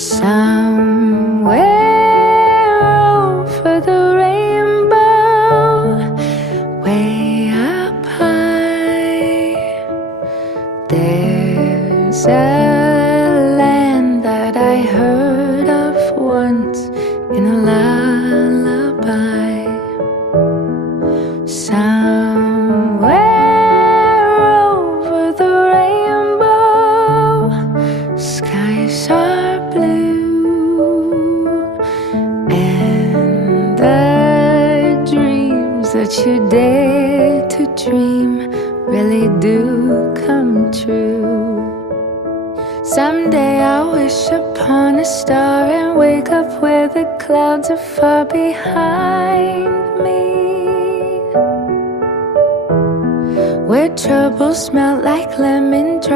Somewhere over the rainbow, way up high, there's a land that I heard of once in a lullaby. Somewhere over the rainbow, skies are blue, and the dreams that you dare to dream really do come true. Someday I'll wish upon a star and wake up where the clouds are far behind me, where troubles melt like lemon drops